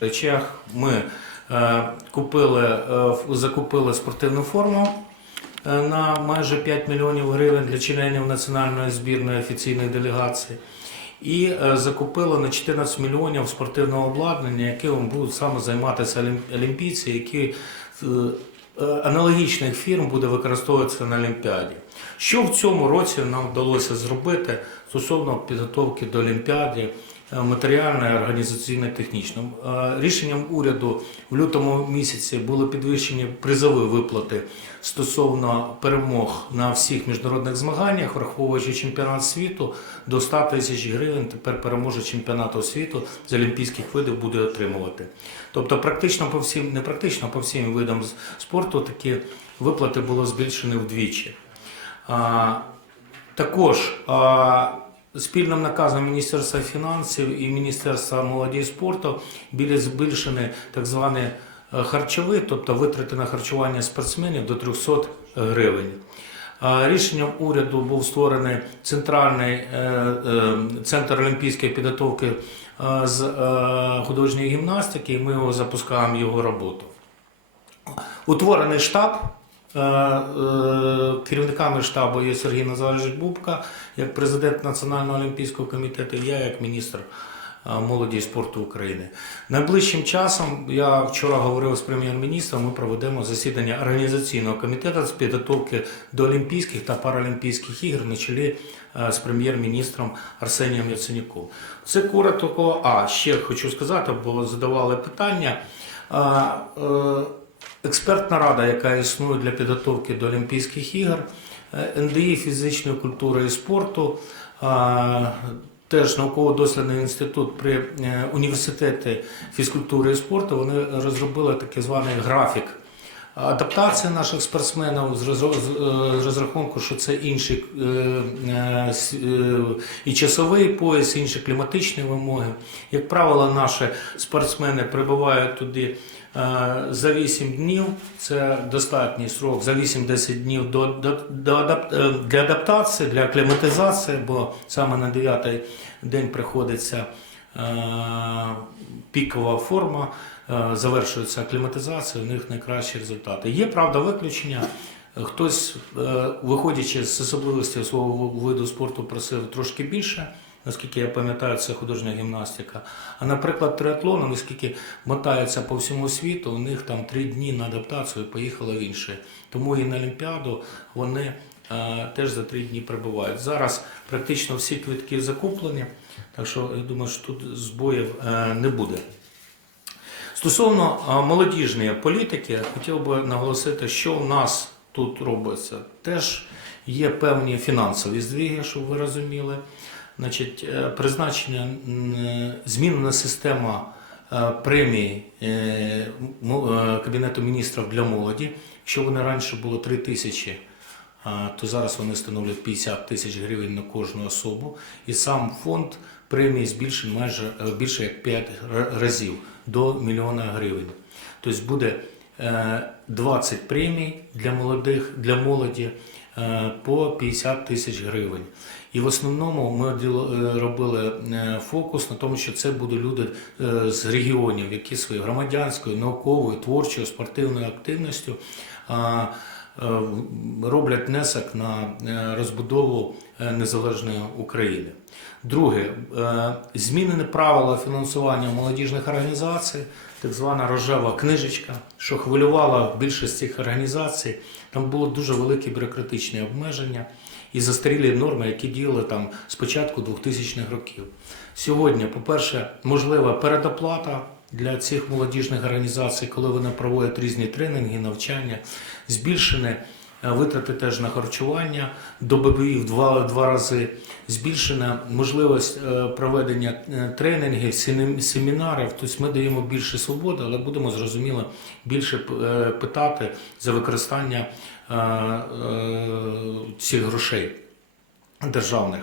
речах ми е, купили, е, закупили спортивну форму е, на майже 5 мільйонів гривень для членів національної збірної офіційної делегації. І закупили на 14 мільйонів спортивного обладнання, яким будуть саме займатися олімпійці, які аналогічних фірм буде використовуватися на Олімпіаді. Що в цьому році нам вдалося зробити стосовно підготовки до Олімпіади матеріально, організаційно, технічно? Е, Рішенням уряду в лютому місяці були підвищені призові виплати стосовно перемог на всіх міжнародних змаганнях, враховуючи чемпіонат світу до 100 тисяч гривень. Тепер переможе чемпіонату світу з олімпійських видів буде отримувати. Тобто, практично по всім, не практично по всім видам спорту такі виплати були збільшені вдвічі. А, також спільним наказом Міністерства фінансів і Міністерства молоді і спорту були збільшені так звані е, харчові, тобто витрати на харчування спортсменів до 300 гривень. Рішенням уряду був створений центральний е, е, центр олімпійської підготовки з художньої гімнастики, і ми його запускаємо його роботу. Утворений штаб. Е, е, Керівниками штабу є Сергій Назарович Бубка, як президент Національного олімпійського комітету, і я як міністр е, молоді і спорту України. Найближчим часом я вчора говорив з прем'єр-міністром. Ми проведемо засідання організаційного комітету з підготовки до Олімпійських та Паралімпійських ігор на чолі з прем'єр-міністром Арсенієм Яценюком. Це коротко. А ще хочу сказати, бо задавали питання. Експертна рада, яка існує для підготовки до Олімпійських ігор, е, НДІ фізичної культури і спорту, теж науково-дослідний інститут при е, університеті фізкультури і спорту, вони розробили такий званий графік адаптації наших спортсменів з е, розрахунку, що це інший е, е, і часовий пояс, інші кліматичні вимоги. Як правило, наші спортсмени прибувають туди за 8 днів. Це достатній срок за 8-10 днів до, до, до для адаптації, для акліматизації, бо саме на 9 день приходиться пікова форма, завершується акліматизація, у них найкращі результати. Є правда виключення. Хтось, е, виходячи з особливостей свого виду спорту, просив трошки більше. Наскільки я пам'ятаю, це художня гімнастика. А наприклад, триатлон, оскільки мотаються по всьому світу, у них там три дні на адаптацію і поїхали в інше. Тому і на Олімпіаду вони е, теж за три дні прибувають. Зараз практично всі квитки закуплені, так що я думаю, що тут збоїв е, не буде. Стосовно молодіжної політики, хотів би наголосити, що в нас тут робиться. Теж є певні фінансові здвиги, щоб ви розуміли. Значить, е, призначення змінена система е, премій е, Кабінету міністрів для молоді. Якщо вони раніше було 3 тисячі, то зараз вони становлять 50 тисяч гривень на кожну особу. І сам фонд премії збільшений майже е, більше як 5 разів до мільйона гривень. Тобто буде е, 20 премій для молодих для молоді е, по 50 тисяч гривень. І в основному ми е, робили е, фокус на тому, що це будуть люди е, з регіонів, які своєю громадянською, науковою, творчою, спортивною активністю е, роблять внесок на е, розбудову е, незалежної України. Друге, е, змінені правила фінансування молодіжних організацій, так звана рожева книжечка, що хвилювала більшість цих організацій. Там було дуже великі бюрократичні обмеження і застарілі норми, які діяли там з початку 2000-х років. Сьогодні, по-перше, можлива передоплата для цих молодіжних організацій, коли вони проводять різні тренінги, навчання, збільшені е, витрати теж на харчування до ББІ в два, два рази, збільшена можливість е, проведення е, тренінгів, семінарів. Тобто ми даємо більше свободи, але будемо зрозуміло більше е, питати за використання е, е, цих грошей державних.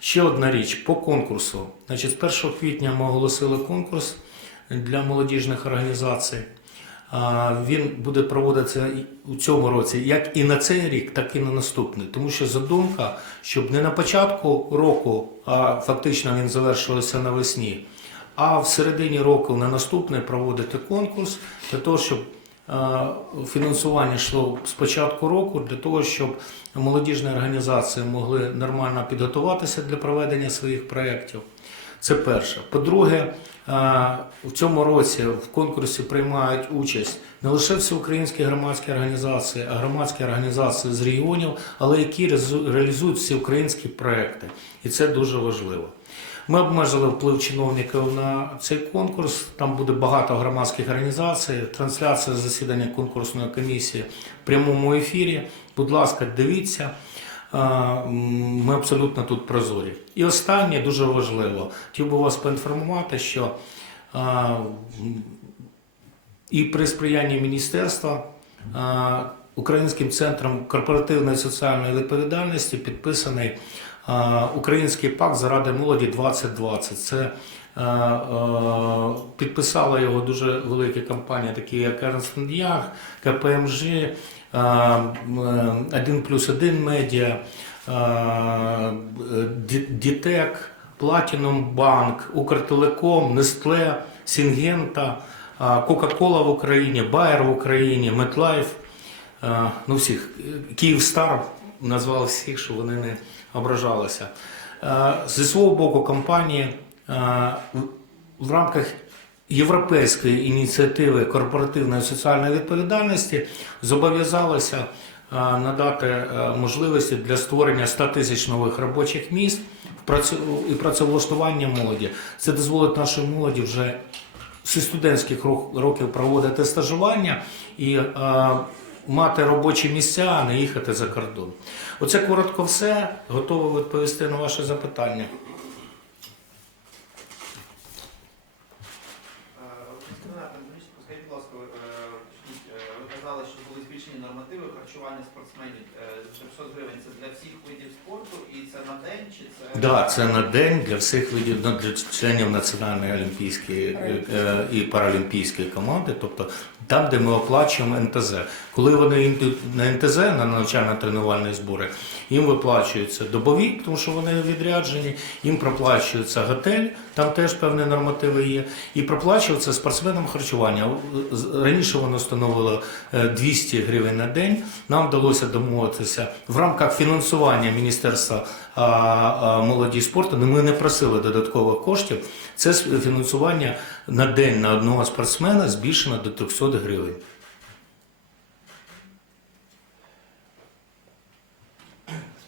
Ще одна річ по конкурсу. Значить, з 1 квітня ми оголосили конкурс для молодіжних організацій. Він буде проводитися у цьому році як і на цей рік, так і на наступний. Тому що задумка, щоб не на початку року, а фактично він завершився навесні, а в середині року на наступний проводити конкурс для того, щоб фінансування йшло з початку року, для того, щоб молодіжні організації могли нормально підготуватися для проведення своїх проєктів. Це перше. По-друге, е, в цьому році в конкурсі приймають участь не лише всеукраїнські громадські організації, а громадські організації з регіонів, але які реалізують всеукраїнські проекти. І це дуже важливо. Ми обмежили вплив чиновників на цей конкурс. Там буде багато громадських організацій. Трансляція засідання конкурсної комісії в прямому ефірі. Будь ласка, дивіться. Ми абсолютно тут прозорі. І останнє дуже важливо. Хотів би вас поінформувати, що і при сприянні міністерства Українським центром корпоративної соціальної відповідальності підписаний Український пакт заради молоді 2020. Це підписала його дуже великі компанії, такі як Ernst Young, КПМЖ, 1 плюс 1 медіа, Дітек, Platinum Банк, Укртелеком, Нестле, Сінгента, Кока-Кола в Україні, Байер в Україні, Метлайф, ну всіх, Київстар назвав всіх, щоб вони не ображалися. Зі свого боку, компанії в- рамках європейської ініціативи корпоративної соціальної відповідальності зобов'язалися надати можливості для створення 100 тисяч нових робочих місць і працевлаштування молоді. Це дозволить нашій молоді вже зі студентських років проводити стажування і е, мати робочі місця, а не їхати за кордон. Оце коротко все. Готовий відповісти на ваше запитання. Скажіть, скажіть, будь ласка, ви, е, скажіть, е, ви казали, що були збільшені нормативи харчування спортсменів е, з 300 гривень. Це для всіх видів спорту і це на день чи це Да, це на день для всіх видів ну, для членів національної олімпійської е, е, і паралімпійської команди, тобто там, де ми оплачуємо НТЗ. Коли вони йдуть на НТЗ на навчально-тренувальні збори, їм виплачуються добові, тому що вони відряджені, їм проплачується готель, там теж певні нормативи є, і проплачується спортсменам харчування. Раніше воно становило е, 200 гривень на день. Нам вдалося домовитися в рамках фінансування Міністерства молоді і спорту. Ми не просили додаткових коштів. Це фінансування на день на одного спортсмена збільшено до 300 гривень.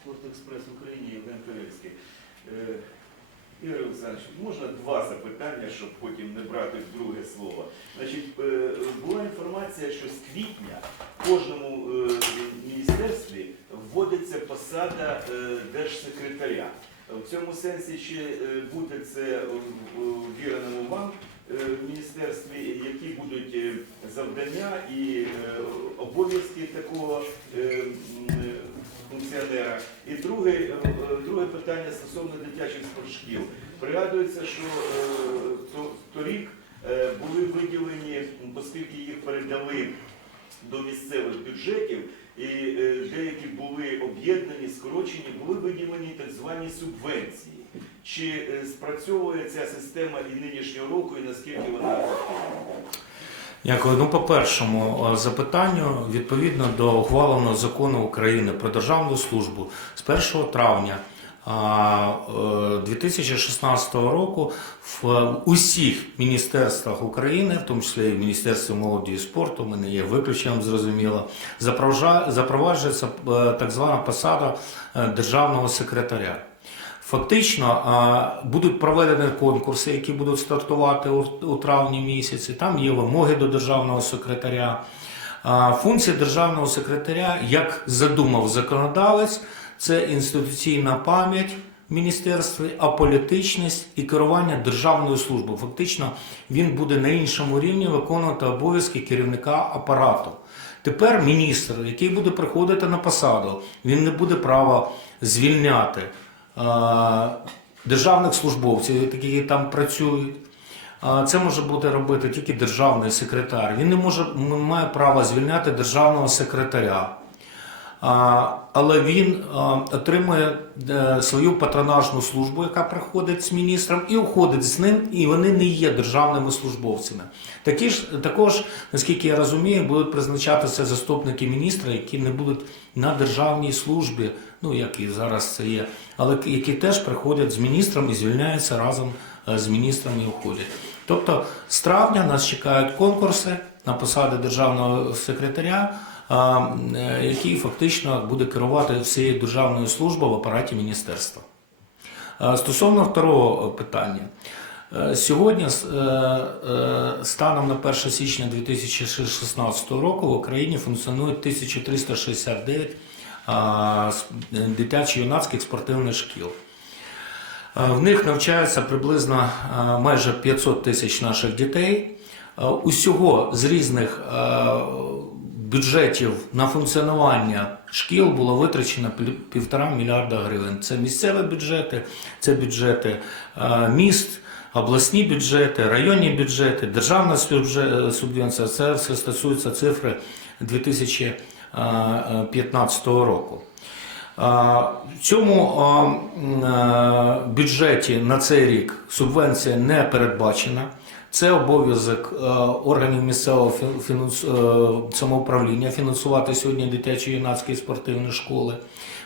Спортэкспрес Україні Євген Кривицький. Е, Ігор Олександрович, можна два запитання, щоб потім не брати в друге слово. Значить, е, була інформація, що з квітня в кожному е, міністерстві вводиться посада е, держсекретаря. В цьому сенсі чи е, буде це в- в- ввіреному вам е, міністерстві, які будуть е, завдання і е, обов'язки такого е, е, функціонера. І друге, е, е, друге питання стосовно дитячих спортшкіл. Пригадується, що е, то- торік е, були виділені, оскільки їх передали до місцевих бюджетів, і е, деякі були об'єднані, скорочені, були виділені так звані субвенції. Чи е, спрацьовує ця система і нинішнього року, і наскільки вона ефективна? Дякую. Ну, по першому е, запитанню, відповідно до ухваленого закону України про державну службу з 1 травня е, 2016 року в усіх міністерствах України, в тому числі і в Міністерстві молоді і спорту, мене є виключенням зрозуміло, запроваджується е, так звана посада е, державного секретаря. Фактично будуть проведені конкурси, які будуть стартувати у травні місяці. Там є вимоги до державного секретаря. Функція державного секретаря, як задумав законодавець, це інституційна пам'ять міністерстві, аполітичність і керування державною службою. Фактично, він буде на іншому рівні виконувати обов'язки керівника апарату. Тепер міністр, який буде приходити на посаду, він не буде права звільняти е, державних службовців, які там працюють. А Це може бути робити тільки державний секретар. Він не може має права звільняти державного секретаря. Але він отримує е, свою патронажну службу, яка приходить з міністром, і уходить з ним, і вони не є державними службовцями. Такі ж також, наскільки я розумію, будуть призначатися заступники міністра, які не будуть на державній службі, ну як і зараз це є, але які теж приходять з міністром і звільняються разом е, з міністром і уходять. Тобто з травня нас чекають конкурси на посади державного секретаря, який фактично буде керувати всією державною службою в апараті міністерства. Е, Стосовно второго питання. Е, Сьогодні, е, е, станом на 1 січня 2016 року, в Україні функціонує 1369 дитячо-юнацьких спортивних шкіл. Е, В них навчається приблизно е, майже 500 тисяч наших дітей. Е, Усього з різних е, бюджетів на функціонування шкіл було витрачено пів- півтора мільярда гривень. Це місцеві бюджети, це бюджети е, міст, обласні бюджети, районні бюджети, державна субвенція. Це все стосується цифри 2015 року. В цьому бюджеті на цей рік субвенція не передбачена. Це обов'язок органів місцевого фі- фінанс- е, самоуправління фінансувати сьогодні дитячо-юнацькі спортивні школи.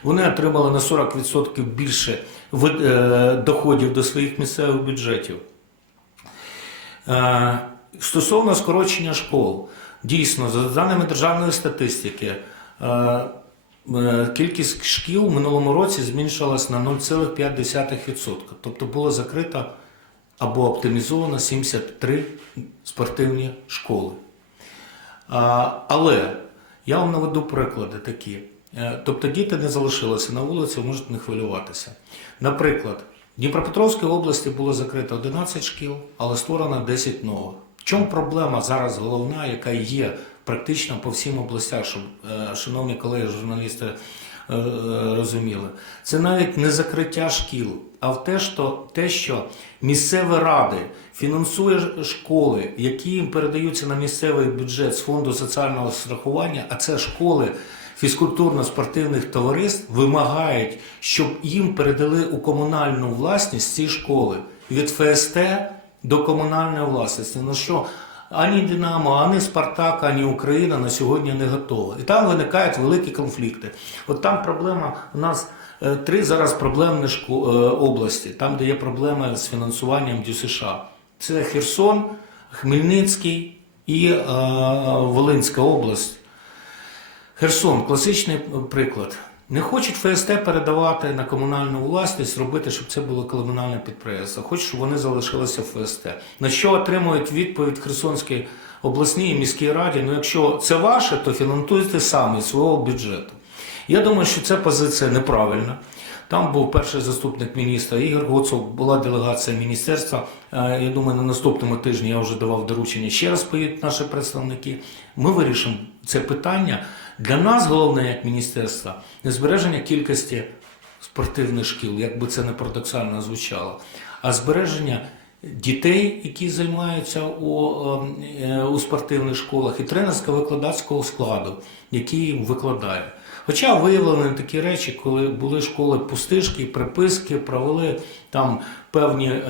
Вони отримали на 40% більше е, доходів до своїх місцевих бюджетів. Е, Стосовно скорочення школ, дійсно, за даними державної статистики, е, е, кількість шкіл в минулому році зменшилась на 0,5%. Тобто було закрито або оптимізовано 73 спортивні школи. Але я вам наведу приклади такі. Е, Тобто діти не залишилися на вулиці, можуть не хвилюватися. Наприклад, в Дніпропетровській області було закрито 11 шкіл, але створено 10 нових. В чому проблема зараз головна, яка є практично по всім областях, щоб е, шановні колеги журналісти розуміли? Це навіть не закриття шкіл, а в те, що, те, що місцеві ради фінансує школи, які їм передаються на місцевий бюджет з фонду соціального страхування, а це школи фізкультурно-спортивних товариств вимагають, щоб їм передали у комунальну власність ці школи від ФСТ до комунальної власності. Ну що ані Динамо, ані Спартак, ані Україна на сьогодні не готова. І там виникають великі конфлікти. От там проблема у нас. е, Три зараз проблемні е, області, там, де є проблеми з фінансуванням ДЮСШ. Це Херсон, Хмельницький і е, Волинська область. Херсон класичний приклад. Не хочуть ФСТ передавати на комунальну власність, робити, щоб це було комунальне підприємство. Хочуть, щоб вони залишилися в ФСТ. На що отримують відповідь Херсонській обласній і міській раді? Ну, якщо це ваше, то фінансуйте самі свого бюджету. Я думаю, що ця позиція неправильна. Там був перший заступник міністра Ігор Гоцов, була делегація міністерства. Е, Я думаю, на наступному тижні я вже давав доручення. Ще раз поїдуть наші представники. Ми вирішимо це питання. Для нас головне, як міністерство, не збереження кількості спортивних шкіл, як би це не парадоксально звучало, а збереження дітей, які займаються у, е, у спортивних школах, і тренерсько-викладацького складу, який їм викладає. Хоча виявлені такі речі, коли були школи пустишки, приписки, провели там певні е,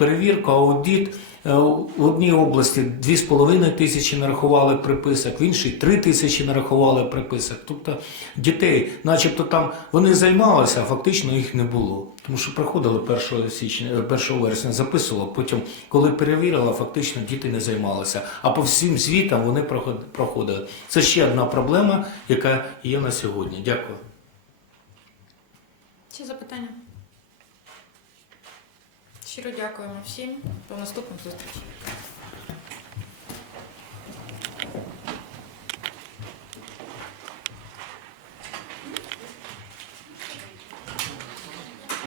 е, аудит. Е, В одній області 2,5 тисячі нарахували приписок, в іншій 3 тисячі нарахували приписок. Тобто дітей, начебто там вони займалися, а фактично їх не було. Тому що приходили 1 січня, е, 1 вересня, записували. Потім, коли перевірила, фактично діти не займалися. А по всім звітам вони проходили. Це ще одна проблема, яка є на сьогодні. Дякую. Чи запитання? Щиро дякуємо всім. До наступних зустрічей.